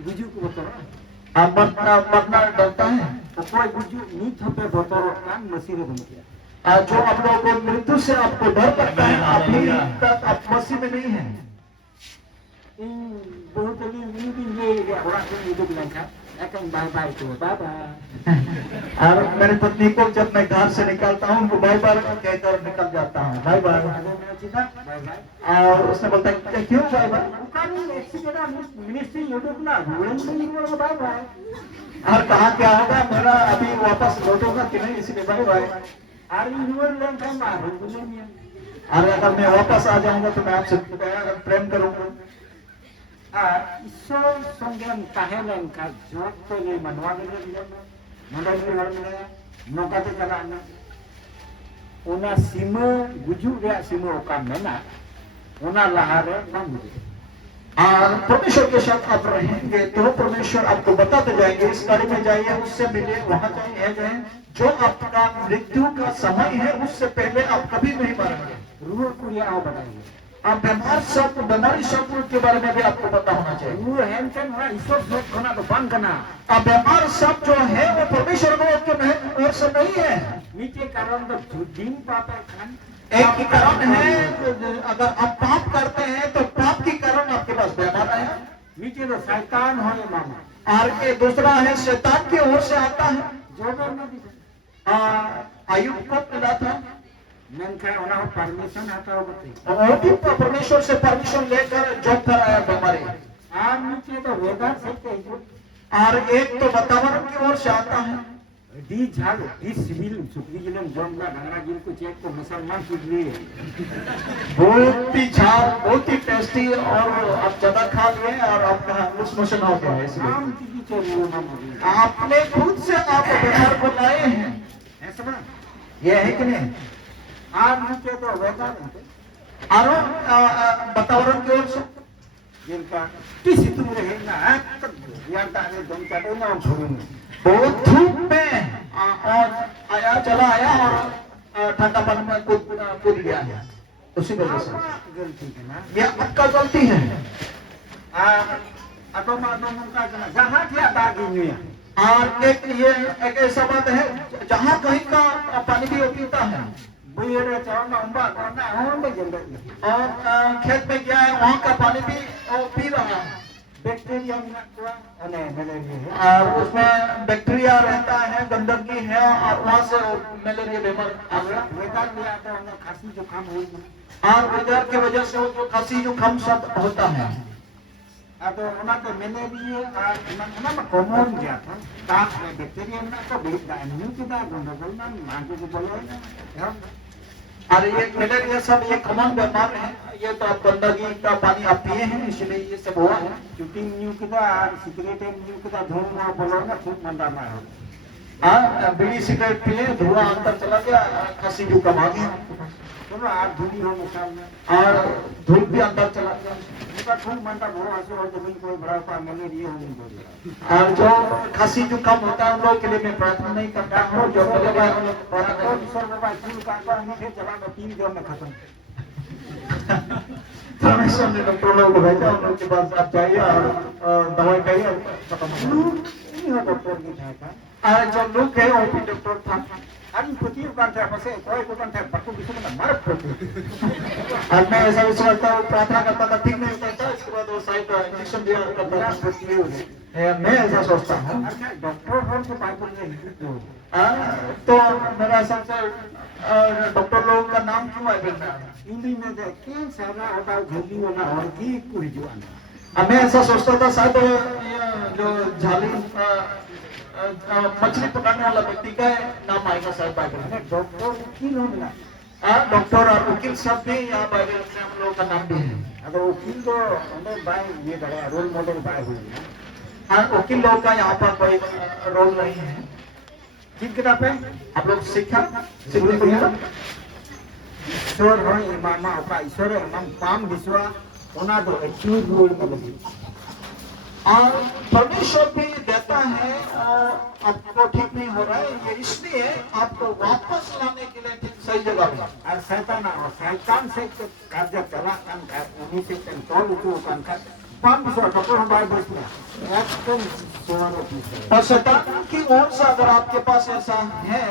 गुजू को बतौर आप मरना डरता है। कोई गुजू नीच होते बतौर कान मसीह रे धमकिया जो आप लोगों को मृत्यु से आपको डर लगता है, अभी तक आप मसीह में नहीं है। इन बहुत दिन ये orang को hidup लंका akan बाय तो बाय। और मेरी पत्नी को जब मैं घर से निकलता हूँ उनको बाय बाय कहकर निकल जाता हूँ, बाय बाय। और उसने बोलता है क्यों बाय बाय? मिनिस्ट्री यूट्यूब ना बाय बाय। और कहा क्या होगा, मेरा अभी वापस लौटूंगा कि नहीं, इसलिए बाय बाय। और अगर मैं वापस आ जाऊंगा तो मैं आपसे प्रेम करूंगा। ईश्वर संगे ताहेलेन का जोत तो ले मनवा ले नोडल रे हर में नोकाते चलाना ओना सीमा गुजू रे सीमा ओका मेना ओना लहारे बंद हो। और परमेश्वर के साथ आप रहेंगे तो परमेश्वर आपको बताते जाएंगे, इस गाड़ी में जाइए, उससे मिलिए, वहां जाइए, जाए। जो आपका मृत्यु का समय है उससे पहले आप कभी नहीं मरेंगे। रूह को आओ बताइए। आप बीमारी सब के बारे में भी आपको पता होना चाहिए। रूह हेमचन हुआ ईश्वर से खाना तो बंद करना। अब बीमार सब जो है वो परमेश्वर को ओर से नहीं है। नीचे कारण तो दिन पाप है खान एक ही कारण है, अगर आप पाप करते हैं तो पाप के कारण आपके पास बीमार है। नीचे तो शैतान हो मामा। और ये दूसरा है शैतान की ओर से आता है। जो आयुब को मिला था, परमिशन आता होगा परमेश्वर से परमिशन लेकर जॉब कराया बीमारी। नीचे तो वेदर से और एक तो वातावरण की ओर से आता है। दी झाल दी सिविल सुखी जिले जमला गंगा जी को चेक को मुसलमान सुधरी बहुत ही झाल, बहुत ही टेस्टी, और आप ज्यादा खा लिए और आपका लूज मोशन हो गया है, इसलिए आपने खुद से आप बीमार को लाए हैं, ऐसा ये है कि नहीं? नीचे तो वेदर और वातावरण की ओर से जिनका किसी तुम रहे ना यार तारे दम चढ़े ना छोड़ूंगा बहुत धूप में और चला आया और ठंडा पानी में कूद गया है, उसी वजह से गलती है ना, ये आपका गलती है। जहाँ क्या दागी और एक ऐसा बात है, जहाँ कहीं का पानी भी पीता है, और खेत में गया है वहाँ का पानी भी पी रहा है, बैक्टीरिया और उसमें बैक्टीरिया रहता है, गंदगी है, और वहाँ से मलेरिया बीमार खांसी जुकाम हो और वेदर की वजह से वो खांसी जुकाम सब होता है। अब मलेरिया कॉमन गया था बैक्टीरिया तो बोलो और ये मलेरिया सब ये कॉमन बीमार है, ये तो आप गंदगी का पानी आप पिए हैं इसलिए ये सब हुआ है। शूटिंग न्यू किदा सिगरेट न्यू किदा धुआं बोलो ना खूब मंदा में हो। बीड़ी सिगरेट पिए, धुआं अंदर चला गया, खांसी जुकाम आ गया, चलो आप धूली हो मिसाल में, और धूप भी अंदर चला गया, उनका खूब मंदा भरो ऐसे हो जमीन कोई बड़ा पा मलेरिया हो नहीं बोलिए। और जो खांसी जुकाम होता है उन लोगों के लिए मैं प्रार्थना नहीं करता हूँ, जो परमेश्वर ने डॉक्टर लोगों को भेजा, उन लोगों के पास आप जाइए और दवाई खाइए, खत्म हो डॉक्टर और जो लोग है वो भी डॉक्टर था, और मैं ऐसा विश्वास था, प्रार्थना करता था, ठीक नहीं होता था, इसके बाद वो साइड इंजेक्शन दिया करता था, मैं ऐसा सोचता हूँ। तो मेरा सबसे डॉक्टर लोगों का नाम क्यों है हिंदी में देखिए सारा होता जल्दी होना और की कुछ जुआना। मैं ऐसा सोचता था शायद जो झाली मछली पकड़ने वाला व्यक्ति का नाम आएगा शायद बाइबल में। डॉक्टर वकील होगा, डॉक्टर और वकील सब भी यहाँ बाइबल में हम लोगों का नाम भी है। अगर वकील तो हमें बाय ये करेगा रोल मॉडल बाय हुई है। हाँ, वकील लोगों का यहाँ पर कोई रोल नहीं है। किस किताब है आप लोग सीखा ईश्वर हो इमाम का ईश्वर इमाम पाम विश्वा होना तो एक्चुअल रोल मॉडल और परमेश्वर भी देता है, आपको ठीक नहीं हो रहा है, ये इसलिए आपको वापस लाने के लिए ठीक सही जगह पे। और शैतान से कार्य चला उन्हीं से control bisa kalau baik besar. Akan semua bisa. और शैतान की ओर से अगर आपके पास ऐसा है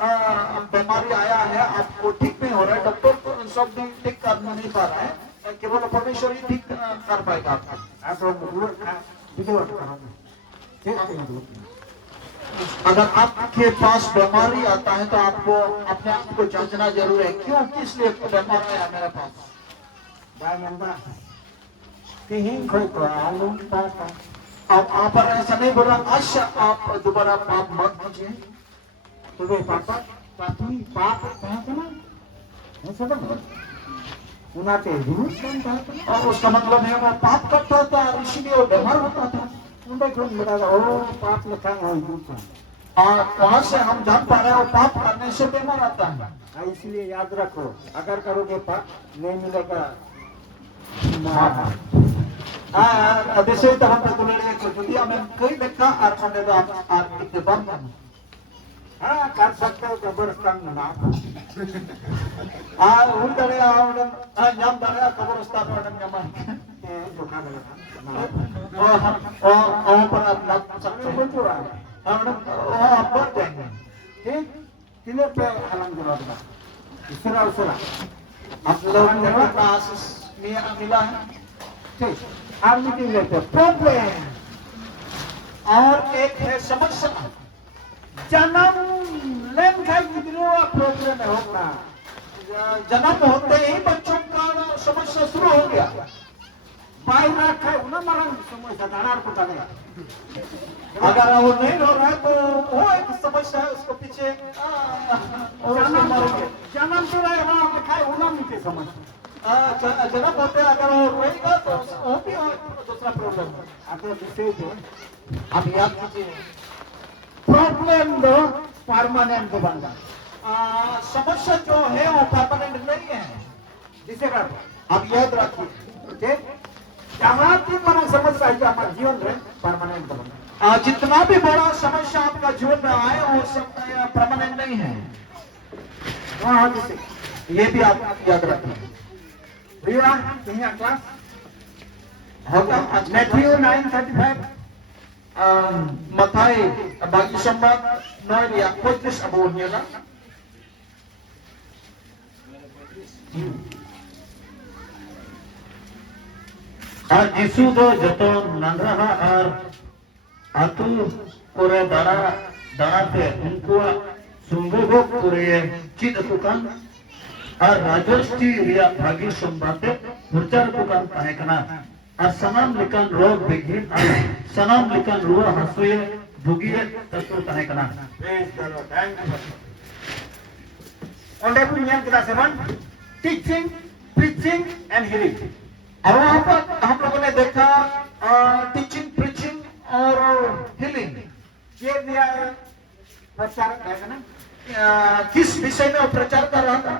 बीमारी आया है, आपको ठीक नहीं हो रहा है, डॉक्टर तो सब भी ठीक कर नहीं पा रहा है, केवल परमेश्वर ही ठीक कर पाएगा आपको। Atau berdua itu orang. Cek. अगर आपके पास बीमारी आता है तो आपको अपने आप को जांचना जरूर है, क्यों किस लिए बीमारी आया मेरे पास। Banyak dah. Kehing kau kalau apa. अब आप पर ऐसा नहीं बोल रहा आज आप दोबारा पाप मत कीजिए, तो वे पापा पापी पाप कहाँ से ना ऐसा बना उनाते रूट बन पाता और उसका मतलब है वो पाप करता था इसीलिए वो बीमार होता था। उनका कौन बता रहा ओ पाप लिखा है रूट और वहां से हम जान पा रहे हैं वो पाप करने से बीमार आता है। इसलिए याद रखो अगर करोगे पाप नहीं मिलेगा Desa itu हम regularnya kerja में कई देखा आर्थिक आर्थिक बंधन हाँ कर सकते हो कब्रिस्तान में ना उन तरह जम तरह कब्रिस्तान में जमा दुकान में और पर आप लग सकते हैं जो है आप बढ़ जाएंगे ठीक किले पे अलहमदुलिल्लाह इसरा उसरा आप लोगों ने आशीष मिला है ठीक आप मीटिंग लेते प्रॉब्लम और एक है समस्या जन्म लेन का कितना प्रॉब्लम है होगा जन्म होते ही बच्चों का समस्या शुरू हो गया बाहर रखा है ना मरण समस्या दाना को डालेगा अगर वो नहीं हो रहा है तो वो एक समस्या है उसको पीछे जन्म तो रहे वहाँ लिखा है उन्हें मीठे समस्या जन्म होते अगर वो रहेगा तो वो भी दूसरा प्रॉब्लम है। अगर दूसरे को आप याद कीजिए प्रॉब्लम दो परमानेंट बंदा समस्या जो है वो परमानेंट नहीं है जिसे कर आप याद रखिए ठीक जहाँ भी बड़ा समस्या है हमारे जीवन में परमानेंट बंदा जितना भी बड़ा समस्या आपका जीवन में आए वो सब परमानेंट नहीं है वहाँ जिसे ये भी आप याद रखिए भैया यहाँ क्लास होगा Matthew 9:35 Matai bagi sembat noy dia kotis abonnya kan আর যিশু দো যত নানরাহা আর আতু করে দাঁড়াতে উনকুয়া সম্ভব করে চিত তুকান আর রাজস্টি রিয়া ভাগি সম্বাদে প্রচার তুকান তাহে কানা আর সানাম লিকান রোগ বিঘিন আর সানাম লিকান রুয়া হাসুয়ে ভুগিয়ে তত্ত্ব তাহে কানা Praise the Lord. Thank you. Onde punya kita seven teaching, preaching and healing. और वहाँ पर हम लोगों ने देखा टीचिंग प्रीचिंग और हीलिंग ये दिया है प्रचार है ना किस विषय में वो प्रचार कर रहा था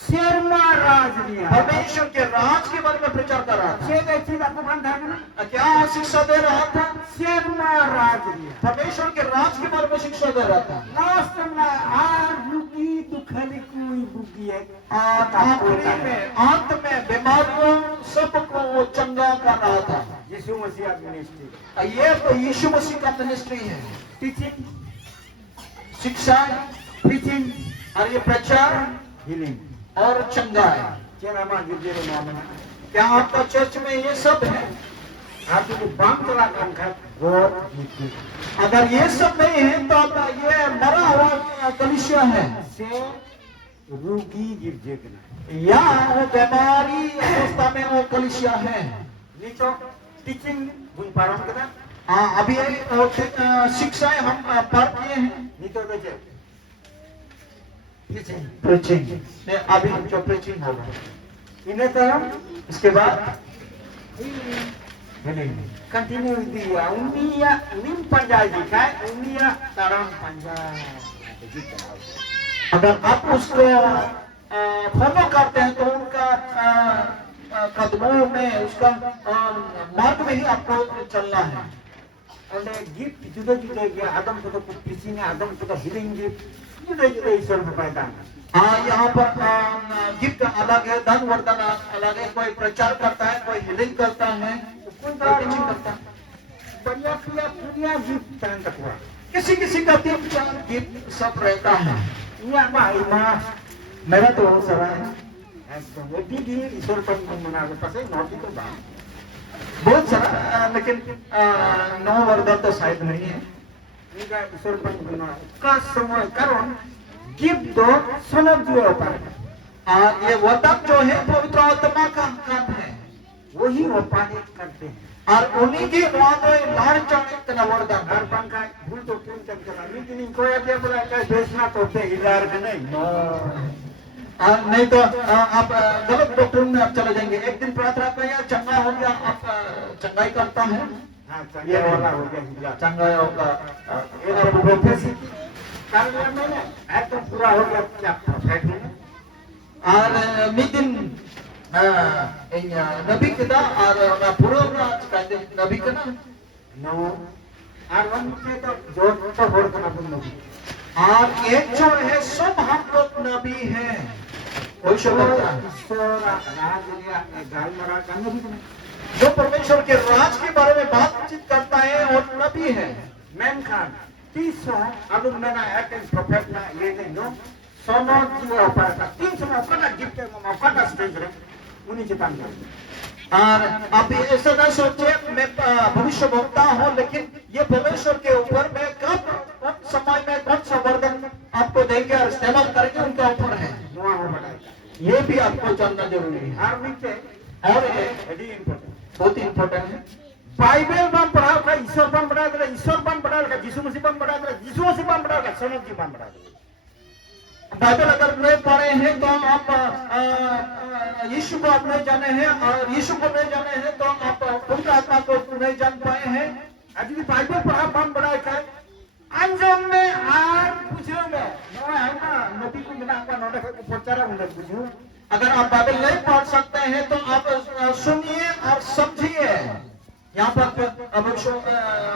शर्मा राज दिया परमेश्वर के राज के बारे में प्रचार कर रहा ये चीज आपको बंद है ना था क्या शिक्षा दे रहा था शर्मा राज दिया परमेश्वर के राज के बारे में शिक्षा दे रहा था लास्ट में आर रुकी दुखली कोई बुगी है आखिरी में अंत में बीमारियों सबको वो चंगा कर रहा था यीशु मसीह मिनिस्ट्री ये तो यीशु मसीह का मिनिस्ट्री है टीचिंग शिक्षा प्रीचिंग और ये प्रचार हीलिंग और चंगा है चला मां गिरजे रे मामला क्या आपका चर्च में ये सब है आप जो बाम चला काम खा रोड नीति अगर ये सब नहीं है तो आप ये मरा हुआ कलिसिया है से रोगी गिरजे के ना या वो बीमारी अवस्था में वो कलिसिया है नीचो टीचिंग बुन पारम के ना अभी वो शिक्षाएं हम पढ़ किए हैं नीचो देखे टीचिंग प्रीचिंग अभी जो प्रीचिंग होगा इन्हें तो हम इसके बाद कंटिन्यू दिया उनिया nim panjai दिखाए उनिया तरम पंजाब अगर आप उसको फॉलो करते हैं तो उनका कदमों में उसका मार्ग में ही आपको चलना है और गिफ्ट जुदा जुदा गया आदम को तो टीचिंग है आदम को तो हीलिंग गिफ्ट जुदा जुदा ईश्वर में पैदा है यहाँ पर गिफ्ट अलग है धन वरदान अलग है कोई प्रचार करता है कोई हीलिंग करता है टीचिंग करता है। बढ़िया पुनिया गिफ्ट पहन तकवा किसी किसी का 3-4 गिफ्ट सब रहता है। iya mah मेरा तो बहुत सारा है, jadi di isur pan mengenal pasal not itu bang बहुत सारा, लेकिन 9 वरदान तो शायद नहीं है। ini kan isur pan mengenal kas semua karon gift do sonab juga par ये वरदान जो है पवित्र आत्मा का काम है, वही वो पानी करते हैं और उन्हीं के द्वारा लाड़ चढ़े तना वरदान। हर पंखा भूल तो क्यों चल चला लेकिन इनको ये बोला क्या बेचना तो पे इलाज नहीं नहीं तो आप गलत डॉक्टर में आप चले जाएंगे। एक दिन प्रार्थना किया, चंगा हो गया, आप चंगाई करता है, हाँ ये वाला हो गया इलाज चंगाई होगा। ये तो प्रोफेसी कर लिया मैंने एकदम पूरा हो गया क्या परफेक्ट है और मिदिन नबी kita और पूरा कहते नबी का ना नो और वन के तो जोर तो होड़ करना पड़ेगा और एक जो है सब हम लोग नबी हैं। कोई शब्द जो परमेश्वर के राज के बारे में बातचीत करता है और नबी है। Menkan, tiso, alum mena akan profet na ye no, sono jiwa pada tim semua pada gift mau pada stage उन्हीं के पास और आप ऐसा ना सोचे मैं भविष्य भोगता हूँ, लेकिन ये परमेश्वर के ऊपर मैं कब कौन समय में कौन सा वरदान आपको देंगे और इस्तेमाल करेंगे उनका ऊपर है। नुआ हो बताएगा ये भी आपको जानना जरूरी है हर वीके और वेरी इंपॉर्टेंट बहुत इंपॉर्टेंट है। बाइबल बम पढ़ा का ईश्वर बम पढ़ा दे ईश्वर बम पढ़ा का यीशु मसीह बम पढ़ा दे यीशु मसीह बम पढ़ा का सोनम जी बम पढ़ा दे बाइबल अगर नहीं पढ़े हैं तो आप यीशु को आप नहीं जाने हैं, और यीशु को नहीं जाने हैं तो आप पवित्र आत्मा को नहीं जान पाए हैं। आज भी बाइबल पढ़ा बम पढ़ा का अंजम में आर पूछो में नो है ना नबी को बिना का नोटे को प्रचार होने पूछो अगर आप बाइबल नहीं पढ़ सकते हैं तो आप सुनिए और समझिए। यहाँ पर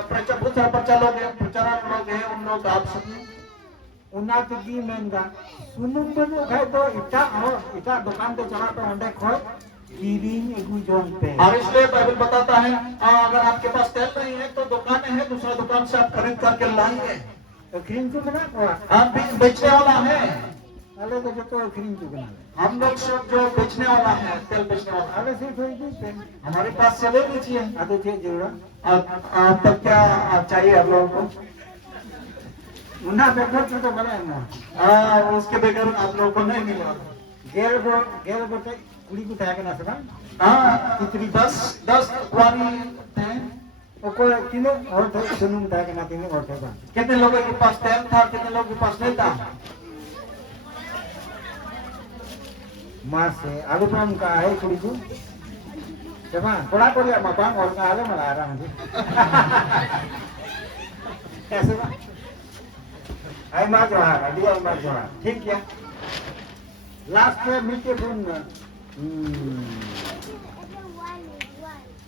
प्रचार बहुत सारे प्रचार लोग हैं, प्रचारक लोग हैं, उन लोग आप सुनिए। उन्नात गी मेंगा सुनुम बनो खाए तो इटा दुकान पे चला तो अंडे खोए कीरिंग एगु जोम पे और इसलिए बाइबल बताता है अगर आपके पास तेल नहीं है तो दुकान है, दूसरा दुकान से आप खरीद करके लाएंगे। तो क्रीम तो बना को आप बेचने वाला है, अले तो जो तो क्रीम तो बना हम लोग सब जो बेचने वाला है, तेल बेचने वाला है, अले से थोड़ी दी पे हमारे पास से ले लीजिए। आते थे जरूर अब तक क्या चाहिए आप लोगों को? उन्ना देखो तो बड़ा है ना उसके बगैर आप लोगों को नहीं मिलेगा। गेल गो ते कुड़ी को ताके ना सका कितनी 10 कुआरी हैं। ओ को तीनों और तो सुनुम ताके ना तीनों और तो कितने लोगों के पास तेल था, कितने लोगों के पास नहीं था? मां से आलू पाम का है कुड़ी को जमा थोड़ा कोलिया मापांग और का आलू मला रहा हूं ऐसे बा आई मार जो है अभी आई मार जो है ठीक है लास्ट में मिलके phone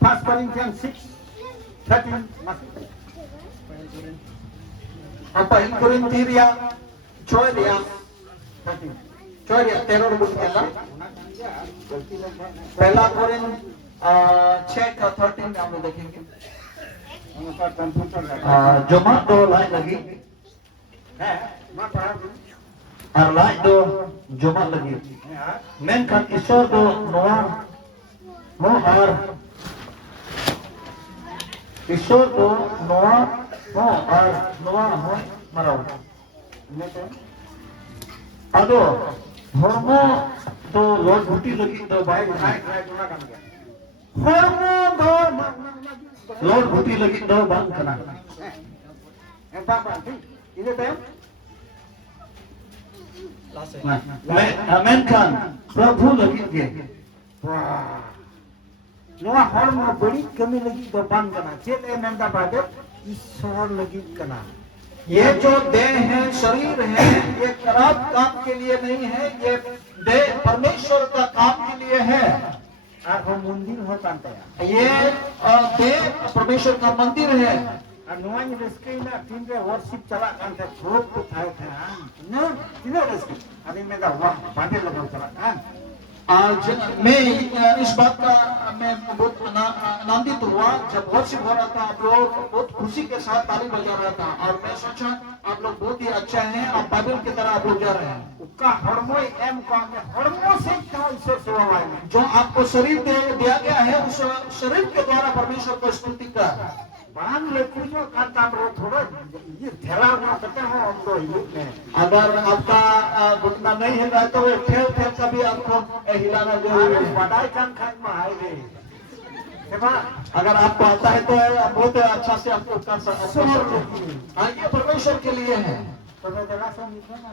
first Corinthians 6:13 apa in Korintiria Choria 13 bukunya पहला कोरिन 6:13 में हम लोग देखेंगे। उनका computer Joma do lain lagi, है मां पढ़ा ar lain do joma lagi. है Menkan iso do noa mo ar iso do noa mo ar noa mo marau. Ado hormo do lord buti lagi do baik right right होना काम किया hormo do lord buti lagi do bang kana. बाबा ठीक ini teh Nah, menkan Prabhu lagi dia. wah noa hormo beri kami lagi do bang kana chet e menda bade ईश्वर लगी कना ये जो देह है, शरीर है, ये खराब काम के लिए नहीं है, ये देह परमेश्वर का काम के लिए है। आखो मंदिर हो कांता ये देह परमेश्वर का मंदिर है। नोआ नि रस्के ना तीन रे वर्शिप चला कांता खूब तो थाय था न तीन रस्के अभी में दा वाह बाटे लगा चला कान आज मैं इस बात का मैं बहुत आनंदित हुआ जब वर्शिप हो रहा था। आप लोग बहुत खुशी के साथ ताली बजा रहा था और मैं सोचा आप लोग बहुत ही अच्छा हैं, आप बाइबल की तरह आप लोग जा रहे हैं। उसका हरमो एम का हरमो से क्यों इसे सेवा में जो आपको शरीर दिया गया है उस शरीर के द्वारा परमेश्वर को स्तुति कर बांध ले पूजो करता हम थोड़ा ये धेरा ना करते हो हम तो युग में। अगर आपका घुटना नहीं हिल रहा है तो वो ठेल ठेल का भी आपको हिलाना जरूरी है। पढ़ाई कर खान में आएंगे अगर आपको आता है तो बहुत अच्छा से आपको कर सकते हैं। ये परमेश्वर के लिए है। तो मैं जगह से निकलना